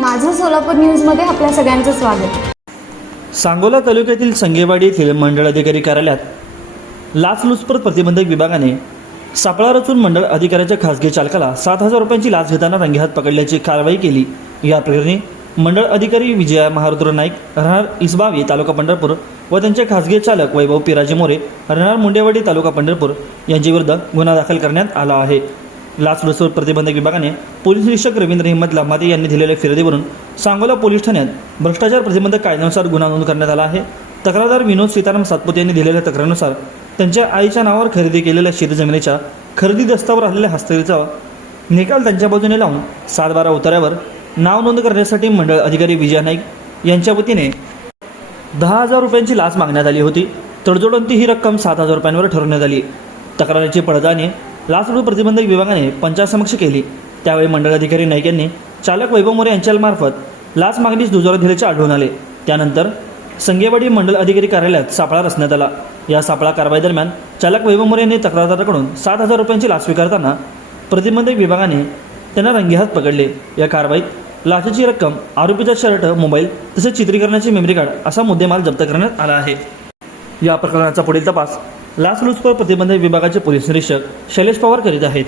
माझं सोलापूर न्यूजमध्ये आपल्या सगळ्यांचं स्वागत। सांगोला तालुक्यातील संगेवाडी येथील मंडळ अधिकारी कार्यालयात लाचलुचपत प्रतिबंधक विभागाने सापळा रचून मंडळ अधिकाऱ्याच्या खासगी चालकाला 7,000 रुपयांची लाच घेताना रंगेहात पकडल्याची कारवाई केली। या प्रकरणी मंडळ अधिकारी विजया महारुद्र नाईक राहणार इसबावी तालुका पंढरपूर व त्यांचे खासगी चालक वैभव पिराजी मोरे राहणार मुंडेवाडी तालुका पंढरपूर यांच्याविरुद्ध गुन्हा दाखल करण्यात आला आहे। लाचलुचपत प्रतिबंधक विभागाने पोलीस निरीक्षक रवींद्र हिम्मत लामाते यांनी दिलेल्या फिर्यादीवरून सांगोला पोलीस ठाण्यात भ्रष्टाचार प्रतिबंधक कायद्यानुसार गुन्हा नोंद करण्यात आला आहे। तक्रारदार विनोद सीताराम सातपुते यांनी दिलेल्या तक्रारीनुसार त्यांच्या आईच्या नावावर खरेदी केलेल्या शेतजमिनीच्या खरेदी दस्तावर असलेल्या हस्ताक्षराचा निकाल त्यांच्या बाजूने लावून 7/12 उतार्यावर नाव नोंद करण्यासाठी मंडळ अधिकारी विजय नाईक यांच्या वतीने 10,000 रुपयांची लाच मागण्यात आली होती। तडजोडंती ही रक्कम 7,000 रुपयांवर ठरवण्यात आली। तक्रारीची पडताळणी लाचलुचपत प्रतिबंधक विभागाने पंचासमक्ष केली। त्यावेळी मंडळ अधिकारी नाईक यांनी चालक वैभव मोरे यांच्यामार्फत लाच मागणीस दुजोरा दिल्याचे आढळून आले। त्यानंतर संगेवाडी मंडळ अधिकारी कार्यालयात सापळा रचण्यात आला। या सापळा कारवाई दरम्यान चालक वैभव मोरे यांनी तक्रारदाराकडून 7,000 रुपयांची लाच स्वीकारताना प्रतिबंधक विभागाने त्यांना रंगेहात पकडले। या कारवाईत लाचेची रक्कम, आरोपीचा शर्ट, मोबाईल तसेच चित्रीकरणाचे मेमरी कार्ड असा मुद्देमाल जप्त करण्यात आला आहे। या प्रकरणाचा पुढील तपास लाचलुचपत प्रतिबंधक विभागाचे पोलीस निरीक्षक शैलेश पवार करीत आहेत।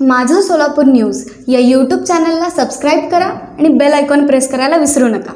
माझं सोलापूर न्यूज या यूट्यूब चॅनलला सबस्क्राईब करा आणि बेल आयकॉन प्रेस करायला विसरू नका।